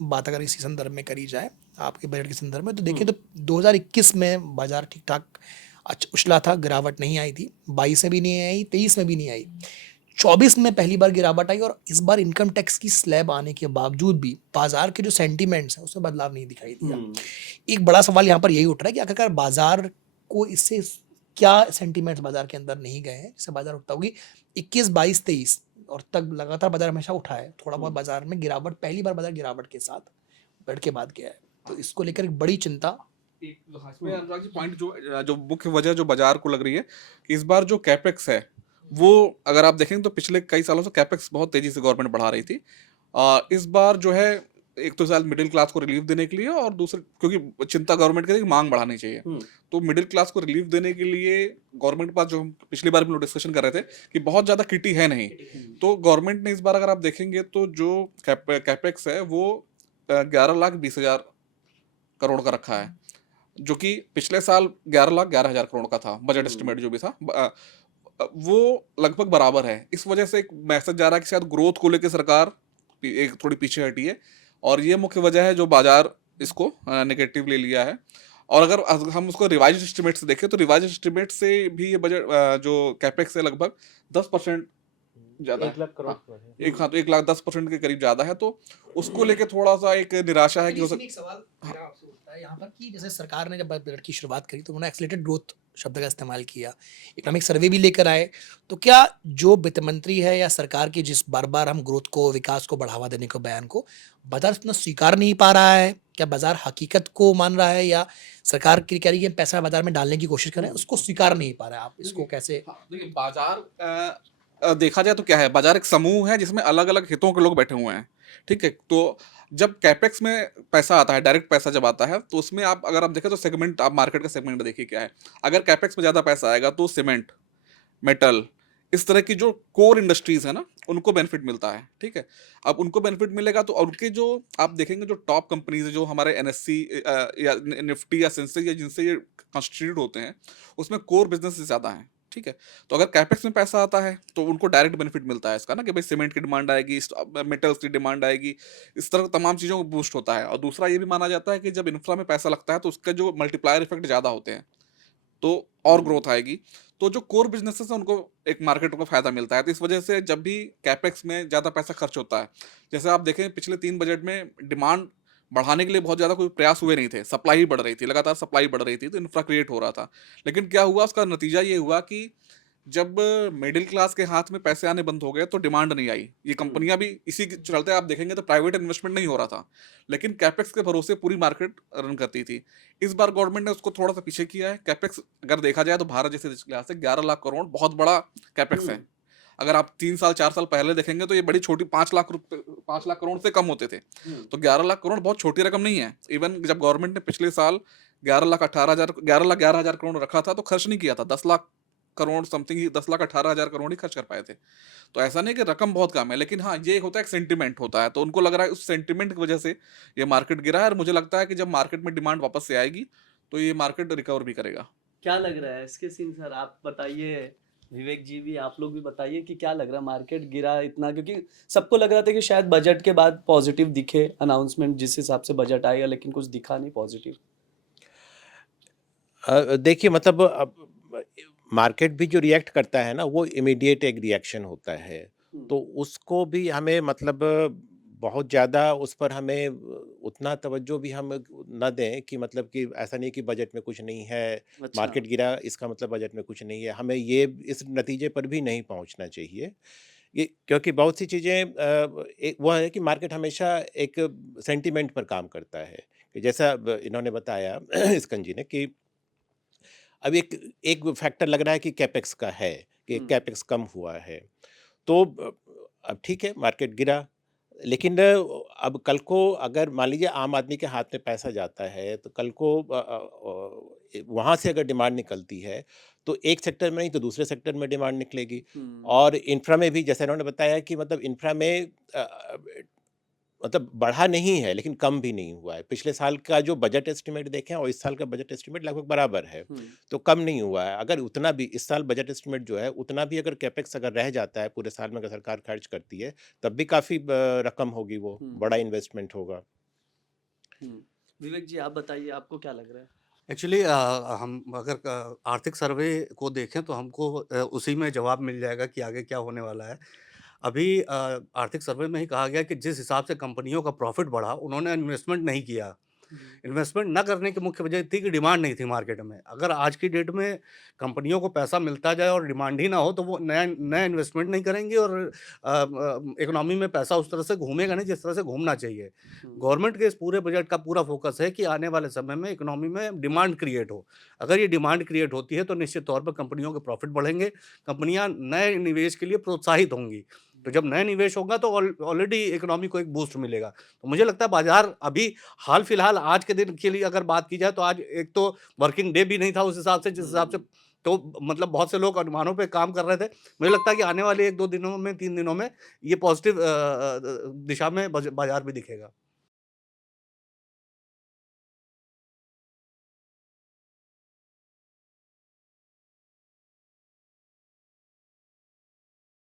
बात अगर इसी संदर्भ में करी जाए, आपके बजट के संदर्भ में, तो देखिए तो 2021 में बाजार ठीक ठाक उछला था, गिरावट नहीं आई थी, 22 में भी नहीं आई, 23 में भी नहीं आई, 24 में पहली बार गिरावट आई, और इस बार इनकम टैक्स की स्लैब आने के बावजूद भी बाजार के जो सेंटीमेंट्स हैं उसमें बदलाव नहीं दिखाई दिया। एक बड़ा सवाल यहाँ पर यही उठ रहा है कि आखिरकार बाजार को इससे क्या सेंटीमेंट्स बाजार के अंदर नहीं गए हैं जिससे बाजार उठता होगी। 21, 22, 23 और तक लगातार बाजार हमेशा उठा है, थोड़ा बहुत बाजार में गिरावट, पहली बार बाजार गिरावट के साथ बढ़ के बाद गया है, तो इसको लेकर एक बड़ी चिंता। एक इसमें अनुराग जी पॉइंट जो जो मुख्य वजह जो बाजार को लग रही है कि इस बार जो कैपेक्स है वो अगर आप देखेंगे तो पिछले कई सालों से कैपेक्स बहुत तेजी से गवर्नमेंट बढ़ा रही थी। इस बार जो है एक तो शायद मिडिल क्लास को रिलीफ देने के लिए और दूसरे क्योंकि चिंता गवर्नमेंट की थी कि मांग बढ़ानी चाहिए, तो मिडिल क्लास को रिलीफ देने के लिए गवर्नमेंट के पास जो हम पिछली बार भी लोग डिस्कशन कर रहे थे कि बहुत ज़्यादा किटी है नहीं, तो गवर्नमेंट ने इस बार अगर आप देखेंगे तो जो कैपेक्स है वो 11,20,000 करोड़ का रखा है, जो कि पिछले साल 11,11,000 करोड़ का था बजट एस्टिमेट जो भी था। वो लगभग बराबर है। इस वजह से एक मैसेज जा रहा है कि शायद ग्रोथ को लेकर सरकार एक थोड़ी पीछे हटी है, और ये मुख्य वजह है जो बाजार इसको नेगेटिव ले लिया है। और अगर हम उसको रिवाइज एस्टिमेट से देखें तो रिवाइज एस्टिमेट से भी ये बजट जो कैपेक्स है लगभग 10% ज्यादा 1 लाख करोड़ हाँ, पर है। तो 1,10,000 के करीब ज्यादा है, तो उसको लेके थोड़ा सा एक निराशा है कि हो एक सवाल मेरा आपसे उठता है यहाँ पर कि जैसे सरकार ने जब बजट की शुरुआत करी तो उन्होंने एक्सीलरेटेड ग्रोथ शब्द का इस्तेमाल किया, इकोनॉमिक सर्वे भी लेकर आए, तो क्या जो वित्त मंत्री है या सरकार की जिस बार बार हम ग्रोथ को, विकास को बढ़ावा देने को बयान को बाजार उतना स्वीकार नहीं पा रहा है, क्या बाजार हकीकत को मान रहा है, या सरकार की कह रही है पैसा बाजार में डालने की कोशिश करें, उसको स्वीकार नहीं पा रहा है, आप इसको कैसे? देखिए बाजार देखा जाए तो क्या है, बाजार एक समूह है जिसमें अलग अलग हितों के लोग बैठे हुए हैं, ठीक है। तो जब कैपेक्स में पैसा आता है, डायरेक्ट पैसा जब आता है, तो उसमें आप अगर आप देखें तो सेगमेंट, आप मार्केट का सेगमेंट देखिए क्या है। अगर कैपेक्स में ज़्यादा पैसा आएगा तो सीमेंट, मेटल, इस तरह की जो कोर इंडस्ट्रीज है ना, उनको बेनिफिट मिलता है, ठीक है। अब उनको बेनिफिट मिलेगा तो उनके जो आप देखेंगे जो टॉप कंपनीज है जो हमारे एनएससी या निफ्टी या सेंसेक्स या जिनसे ये कॉन्स्टिट्यूट होते हैं, उसमें कोर बिजनेस ज़्यादा है, ठीक है। तो अगर कैपेक्स में पैसा आता है तो उनको डायरेक्ट बेनिफिट मिलता है इसका ना, कि भाई सीमेंट की डिमांड आएगी, मेटल्स की डिमांड आएगी, इस तरह तमाम चीज़ों को बूस्ट होता है। और दूसरा ये भी माना जाता है कि जब इंफ्रा में पैसा लगता है तो उसके जो मल्टीप्लायर इफेक्ट ज़्यादा होते हैं, तो और ग्रोथ आएगी। तो जो कोर बिजनेसेस है उनको एक मार्केट को फायदा मिलता है, तो इस वजह से जब भी कैपेक्स में ज़्यादा पैसा खर्च होता है, जैसे आप देखें पिछले 3 बजट में डिमांड बढ़ाने के लिए बहुत ज़्यादा कोई प्रयास हुए नहीं थे, सप्लाई ही बढ़ रही थी, लगातार सप्लाई बढ़ रही थी, तो इंफ्रा क्रिएट हो रहा था। लेकिन क्या हुआ, उसका नतीजा ये हुआ कि जब मिडिल क्लास के हाथ में पैसे आने बंद हो गए तो डिमांड नहीं आई। ये कंपनियां भी इसी के चलते आप देखेंगे तो प्राइवेट इन्वेस्टमेंट नहीं हो रहा था, लेकिन कैपेक्स के भरोसे पूरी मार्केट रन करती थी। इस बार गवर्नमेंट ने उसको थोड़ा सा पीछे किया है। कैपेक्स अगर देखा जाए तो भारत जैसे देश के लिहाज से 11 लाख करोड़ बहुत बड़ा कैपेक्स है। अगर आप 3 साल 4 साल पहले देखेंगे तो ये बड़ी छोटी 5 लाख रुपए 5 लाख करोड़ से कम होते थे, तो 11 लाख करोड़ बहुत छोटी रकम नहीं है। इवन जब गवर्नमेंट ने पिछले साल 11,18,000 रखा था तो खर्च नहीं किया था, 10 लाख करोड़ समथिंग ही, 10,18,000 करोड़ ही खर्च कर पाए थे। तो ऐसा नहीं कि रकम बहुत कम है, लेकिन हाँ ये होता है एक सेंटिमेंट होता है, तो उनको लग रहा है उस सेंटिमेंट की वजह से ये मार्केट गिरा है। और मुझे लगता है कि जब मार्केट में डिमांड वापस से आएगी तो ये मार्केट रिकवर भी करेगा। क्या लग रहा है इसके सीन सर, आप बताइए, विवेक जी भी, आप लोग भी बताइए कि क्या लग रहा है, मार्केट गिरा इतना क्योंकि सबको लग रहा था कि शायद बजट के बाद पॉजिटिव दिखे अनाउंसमेंट, जिस हिसाब से बजट आएगा, लेकिन कुछ दिखा नहीं पॉजिटिव। देखिए मतलब अब मार्केट भी जो रिएक्ट करता है ना वो इमीडिएट एक रिएक्शन होता है, तो उसको भी हमें मतलब बहुत ज़्यादा उस पर हमें उतना तवज्जो भी हम ना दें कि मतलब कि ऐसा नहीं कि बजट में कुछ नहीं है, अच्छा। मार्केट गिरा इसका मतलब बजट में कुछ नहीं है, हमें ये इस नतीजे पर भी नहीं पहुंचना चाहिए। ये क्योंकि बहुत सी चीज़ें एक वो है कि मार्केट हमेशा एक सेंटीमेंट पर काम करता है, कि जैसा इन्होंने बताया स्कंद जी ने कि अब एक एक फैक्टर लग रहा है कि कैपेक्स का है, कि कैपेक्स कम हुआ है। तो अब ठीक है मार्केट गिरा, लेकिन अब कल को अगर मान लीजिए आम आदमी के हाथ में पैसा जाता है तो कल को वहाँ से अगर डिमांड निकलती है तो एक सेक्टर में नहीं तो दूसरे सेक्टर में डिमांड निकलेगी। और इंफ्रा में भी जैसे इन्होंने बताया कि मतलब इंफ्रा में मतलब बढ़ा नहीं है लेकिन कम भी नहीं हुआ है। पिछले साल का जो बजट एस्टिमेट देखें और इस साल का बजट एस्टिमेट लगभग बराबर है, तो कम नहीं हुआ है। अगर उतना भी इस साल बजट एस्टिमेट जो है उतना भी अगर कैपेक्स अगर रह जाता है पूरे साल में, अगर सरकार खर्च करती है तब भी काफ़ी रकम होगी, वो बड़ा इन्वेस्टमेंट होगा। विवेक जी, आप बताइए, आपको क्या लग रहा है? एक्चुअली हम अगर आर्थिक सर्वे को देखें तो हमको उसी में जवाब मिल जाएगा कि आगे क्या होने वाला है। अभी आर्थिक सर्वे में ही कहा गया कि जिस हिसाब से कंपनियों का प्रॉफ़िट बढ़ा, उन्होंने इन्वेस्टमेंट नहीं किया। हम्म, इन्वेस्टमेंट ना करने की मुख्य वजह थी कि डिमांड नहीं थी मार्केट में। अगर आज की डेट में कंपनियों को पैसा मिलता जाए और डिमांड ही ना हो, तो वो नया नया इन्वेस्टमेंट नहीं करेंगी और इकोनॉमी में पैसा उस तरह से घूमेगा नहीं जिस तरह से घूमना चाहिए। हम्म, गवर्नमेंट के इस पूरे बजट का पूरा फ़ोकस है कि आने वाले समय में इकोनॉमी में डिमांड क्रिएट हो। अगर ये डिमांड क्रिएट होती है तो निश्चित तौर पर कंपनियों के प्रॉफ़िट बढ़ेंगे, कंपनियाँ नए निवेश के लिए प्रोत्साहित होंगी। तो जब नया निवेश होगा तो ऑलरेडी इकोनॉमी को एक बूस्ट मिलेगा। तो मुझे लगता है बाज़ार अभी हाल-फिलहाल आज के दिन के लिए अगर बात की जाए तो आज एक तो वर्किंग डे भी नहीं था उस हिसाब से जिस हिसाब से, हम्म, तो मतलब बहुत से लोग अनुमानों पे काम कर रहे थे। मुझे लगता है कि आने वाले 1-2 दिनों में, 3 दिनों में ये पॉज़िटिव दिशा में बाज़ार भी दिखेगा।